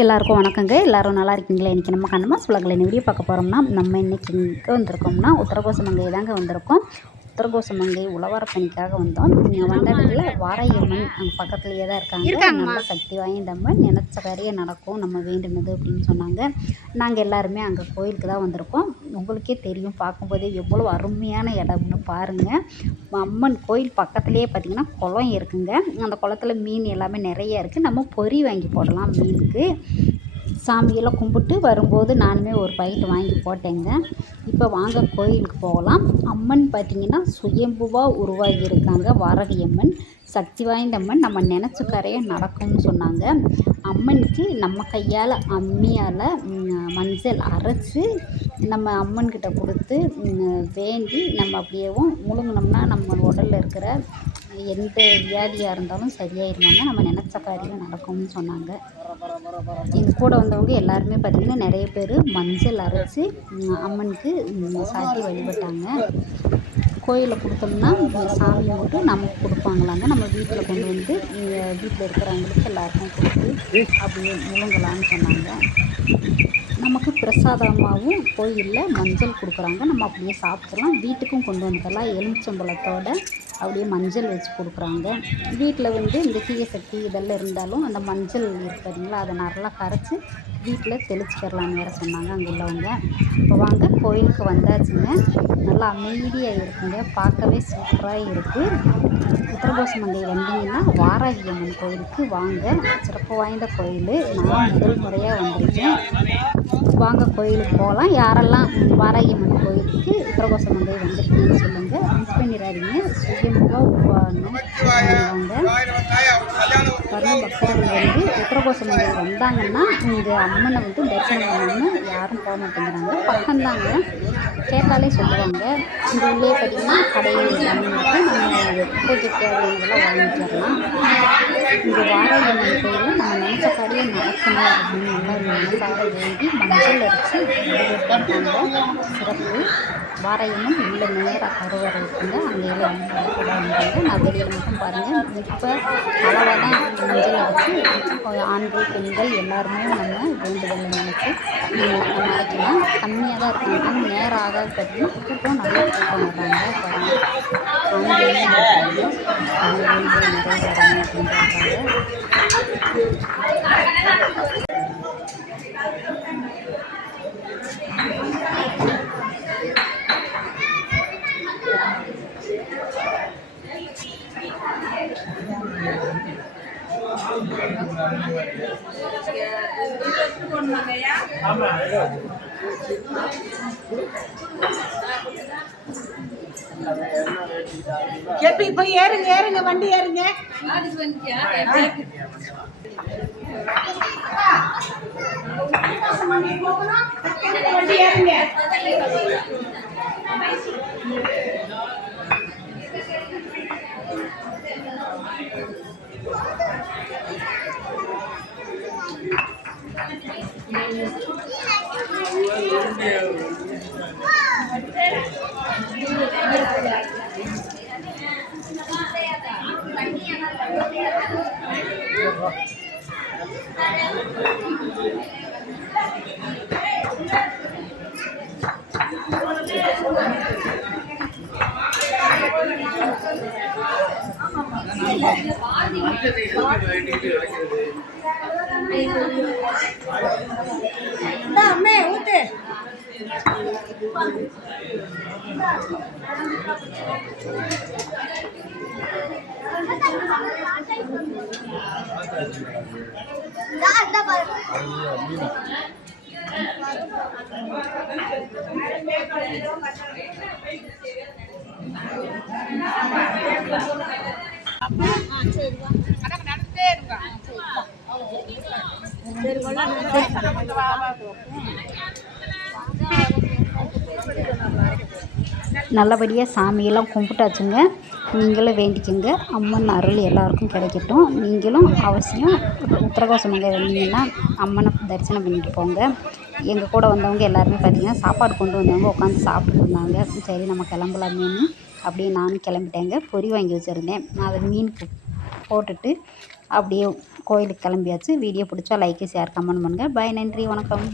எல்லாருக்கும் வணக்கங்க. எல்லாரும் நல்லா இருக்கீங்களா? இன்றைக்கி நம்ம கண்ணம்மாஸ் vlogல என்ன வீடியோ பார்க்க போகிறோம்னா, நம்ம இன்றைக்கி எங்கே வந்திருக்கோம்னா உத்தரகோசமங்கை தாங்க வந்திருக்கோம். உத்தரகோசமங்கை உழவாரப்பணிக்காக வந்தோம். நீங்கள் வந்த இடத்துல வாராயம்மன் அங்கே பக்கத்துலேயே தான் இருக்காங்க. நல்ல சக்தி வாய்ந்த அம்மன், நினச்ச காரியம் நடக்கும் நம்ம வேண்டுனது அப்படின்னு சொன்னாங்க. நாங்கள் எல்லாருமே அங்கே கோயிலுக்கு தான் வந்திருக்கோம். உங்களுக்கே தெரியும் பார்க்கும்போதே எவ்வளோ அருமையான இடம்னு பாருங்கள். அம்மன் கோயில் பக்கத்துலேயே பார்த்திங்கன்னா குளம் இருக்குங்க. அந்த குளத்துல மீன் எல்லாமே நிறைய இருக்குது. நம்ம பொறி வாங்கி போடலாம் மீனுக்கு. சாமியெல்லாம் கும்பிட்டு வரும்போது நானுமே ஒரு பைட்டு வாங்கி போட்டேங்க. இப்போ வாங்க கோயிலுக்கு போகலாம். அம்மன் பார்த்திங்கன்னா சுயம்புவாக உருவாகி இருக்காங்க. வாராகி அம்மன் சக்தி வாய்ந்த அம்மன். நம்ம நினச்ச காரியம் நடக்கும்னு சொன்னாங்க. அம்மனுக்கு நம்ம கையால் அம்மியால் மஞ்சள் அரைச்சி நம்ம அம்மன்கிட்ட கொடுத்து வேண்டி நம்ம அப்படியேவும் முழுங்கினோம்னா நம்ம உடலில் இருக்கிற எந்த வியாதியாக இருந்தாலும் சரியாயிருந்தாங்க. நம்ம நினச்ச காரியம் நடக்கும்னு சொன்னாங்க. எங்கள் கூட வந்தவங்க எல்லாருமே பார்த்திங்கன்னா நிறைய பேர் மஞ்சள் அரைச்சி அம்மனுக்கு சாட்டி வழிபட்டாங்க. கோயிலில் கொடுத்தோம்னா சாமி மட்டும் நமக்கு கொடுப்பாங்களாங்க. நம்ம வீட்டில் கொண்டு வந்து வீட்டில் இருக்கிறவங்களுக்கு எல்லாருக்கும் கொடுத்து அப்படியே முழுங்கலான்னு சொன்னாங்க. நமக்கு பிரசாதமாகவும் கோயிலில் மஞ்சள் கொடுக்குறாங்க. நம்ம அப்படியே சாப்பிட்றலாம். வீட்டுக்கும் கொண்டு வந்துடலாம். எலுமிச்சம்பழத்தோடு அப்படியே மஞ்சள் வச்சு கொடுக்குறாங்க. வீட்டில் வந்து இந்த தீய சக்தி இதெல்லாம் இருந்தாலும் அந்த மஞ்சள் இருக்கு பார்த்தீங்களா, அதை நல்லா கரைச்சி வீட்டில் தெளிச்சுக்கிறலான்னு வேறு சொன்னாங்க அங்கே உள்ளவங்க. இப்போ வாங்க கோயிலுக்கு வந்தாச்சுங்க. நல்லா அமைதியாக இருக்குங்க. பார்க்கவே சூப்பராக இருக்குது. உத்தரகோசமங்கை வந்தீங்கன்னா வாராகி அம்மன் கோயிலுக்கு வாங்க. சிறப்பு வாய்ந்த கோயில். நான் முதல் முறையாக வந்திருக்கேன். வாங்க கோயிலுக்கு போகலாம். யாரெல்லாம் வாராகி அம்மன் கோயிலுக்கு உத்தரகோசமங்கை வந்திருக்கீங்கன்னு சொல்லுங்கள். மிஸ் பண்ணிடாதீங்க. சுயம்புவாக உருவாகணும் கர்ண பக்தர்கள் வந்து உத்தரகோசமங்கை வந்தாங்கன்னா இந்த அம்மனை வந்து தரிசனம் பண்ணணும்னு யாரும் போக மாட்டேங்கிறாங்க. பக்கம்தாங்க, கேட்டாலே சொல்லுவாங்க. இந்த உள்ளே பார்த்திங்கன்னா கடையில் எல்லாமே இருக்குது. நம்ம பூஜை தேவையானதெல்லாம் வாங்கிக்கலாம். இந்த வாராகி அம்மன் கோயிலில் நம்ம நினச்ச காரியம் நடக்கணும் அப்படின்னு நல்லா மனசார வேண்டி மஞ்சள் அரைச்சி வழிபட்டாங்க. சிறப்பு. வாராகி அம்மன் உள்ள நேராக கருவறை இருக்குங்க. அங்கே எல்லாம் கூட வந்தாங்க. நான் வெளியில் மட்டும் பாருங்கள். இப்போ அளவாக தான் மஞ்சள் அரைச்சி ஆண்கள் பெண்கள் எல்லாருமே நம்ம வேண்டுதலை நினைச்சு அரைக்கலாம். கம்மியாக தான் இருக்காங்க. நேரம் ஆகாது பார்த்தீங்கன்னா கூட்டம் நல்லா கூட்டம் வர்றாங்க. பாருங்கள், ஆண்களுமே இருக்காங்க. அவங்க வேண்டுதல் நிறைவேறணும் அப்படின்றாங்க. எப்படி போய் ஏறுங்க ஏறுங்க வண்டி ஏறுங்க. வண்டி ஏறுங்க. அம்மே ஊத்து. நல்லபடியாக சாமியெல்லாம் கும்பிட்டாச்சுங்க. நீங்களும் வேண்டிக்கங்க. அம்மன் அருள் எல்லாருக்கும் கிடைக்கட்டும். நீங்களும் அவசியம் உத்தரகோசமங்கை வந்தீங்கன்னா அம்மனை தரிசனம் பண்ணிட்டு போங்க. எங்கள் கூட வந்தவங்க எல்லாருமே பார்த்திங்கன்னா சாப்பாடு கொண்டு வந்தவங்க உட்காந்து சாப்பிட்டுட்டு இருந்தாங்க. சரி நம்ம கிளம்பலாமேன்னு அப்படியே நானும் கிளம்பிட்டேங்க. பொரி வாங்கி வச்சுருந்தேன். நான் அதை மீன் போட்டுட்டு அப்படியே கோயிலுக்கு கிளம்பியாச்சு. வீடியோ பிடிச்சா லைக்கு ஷேர் கமெண்ட் பண்ணுங்கள். பாய், நன்றி, வணக்கம்.